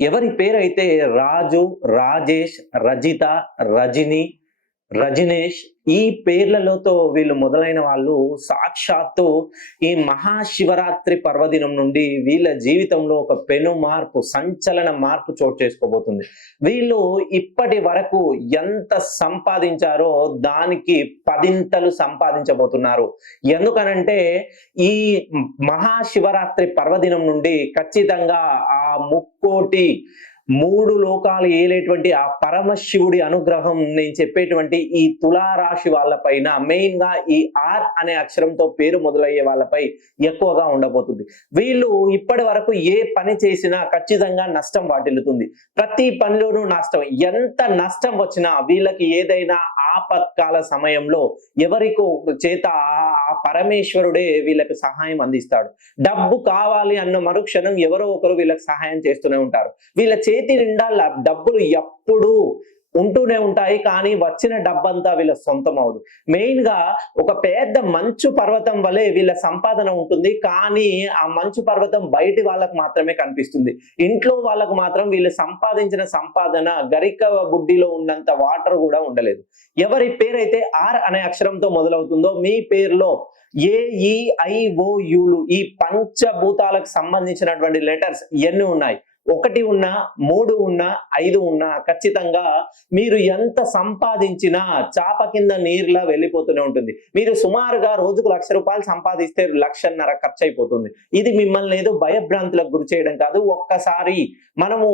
ఎవరి పేరైతే రాజు, రాజేష్, రజిత, రజిని, రజనీష్ ఈ పేర్లలతో వీళ్ళు మొదలైన వాళ్ళు సాక్షాత్తు ఈ మహాశివరాత్రి పర్వదినం నుండి వీళ్ళ జీవితంలో ఒక పెను మార్పు, సంచలన మార్పు చోటు చేసుకోబోతుంది. వీళ్ళు ఇప్పటి వరకు ఎంత సంపాదించారో దానికి పదింతలు సంపాదించబోతున్నారు. ఎందుకనంటే ఈ మహాశివరాత్రి పర్వదినం నుండి ఖచ్చితంగా ఆ ముక్కోటి మూడు లోకాలు ఏలేటువంటి ఆ పరమశివుడి అనుగ్రహం నేను చెప్పేటువంటి ఈ తులారాశి వాళ్ళపైన మెయిన్ గా ఈ ఆర్ అనే అక్షరంతో పేరు మొదలయ్యే వాళ్ళపై ఎక్కువగా ఉండబోతుంది. వీళ్ళు ఇప్పటి వరకు ఏ పని చేసినా ఖచ్చితంగా నష్టం వాటిల్లుతుంది. ప్రతి పనిలోనూ నష్టం. ఎంత నష్టం వచ్చినా వీళ్ళకి ఏదైనా ఆపత్కాల సమయంలో ఎవరికో చేత ఆ పరమేశ్వరుడే వీళ్ళకి సహాయం అందిస్తాడు. డబ్బు కావాలి అన్న మరుక్షణం ఎవరో ఒకరు వీళ్ళకి సహాయం చేస్తూనే ఉంటారు. వీళ్ళ చేతి నిండా డబ్బులు ఎప్పుడు ఉంటూనే ఉంటాయి, కానీ వచ్చిన డబ్బంతా వీళ్ళ సొంతం అవదు. మెయిన్ గా ఒక పెద్ద మంచు పర్వతం వలె వీళ్ళ సంపాదన ఉంటుంది, కానీ ఆ మంచు పర్వతం బయటి వాళ్ళకు మాత్రమే కనిపిస్తుంది. ఇంట్లో వాళ్ళకు మాత్రం వీళ్ళు సంపాదించిన సంపాదన గరిక బుడ్డిలో ఉన్నంత వాటర్ కూడా ఉండలేదు. ఎవరి పేరైతే ఆర్ అనే అక్షరంతో మొదలవుతుందో మీ పేరులో AEIOUలు ఈ పంచభూతాలకు సంబంధించినటువంటి లెటర్స్ ఎన్ని ఉన్నాయి, 1 ఉన్నా 3 ఉన్నా 5 ఉన్నా ఖచ్చితంగా మీరు ఎంత సంపాదించినా చాప కింద నీరులా వెళ్ళిపోతూనే ఉంటుంది. మీరు సుమారుగా రోజుకు ₹1,00,000 సంపాదిస్తే 1,50,000 ఖర్చు అయిపోతుంది. ఇది మిమ్మల్ని ఏదో భయభ్రాంతులకు గురి చేయడం కాదు. ఒక్కసారి మనము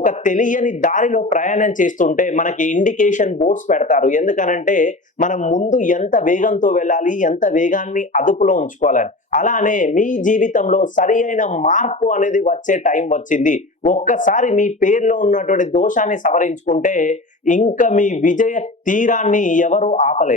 ఒక తెలియని దారిలో ప్రయాణం చేస్తుంటే మనకి ఇండికేషన్ బోర్డ్స్ పెడతారు. ఎందుకనంటే మనం ముందు ఎంత వేగంతో వెళ్ళాలి, ఎంత వేగాన్ని అదుపులో ఉంచుకోవాలని. అలానే మీ జీవితంలో సరి అయిన మార్పు అనేది వచ్చే టైం వచ్చింది. ఒక్కసారి మీ పేరులో ఉన్నటువంటి దోషాన్ని సవరించుకుంటే ఇంకా మీ విజయ తీరాన్ని ఎవరు ఆపలేరు.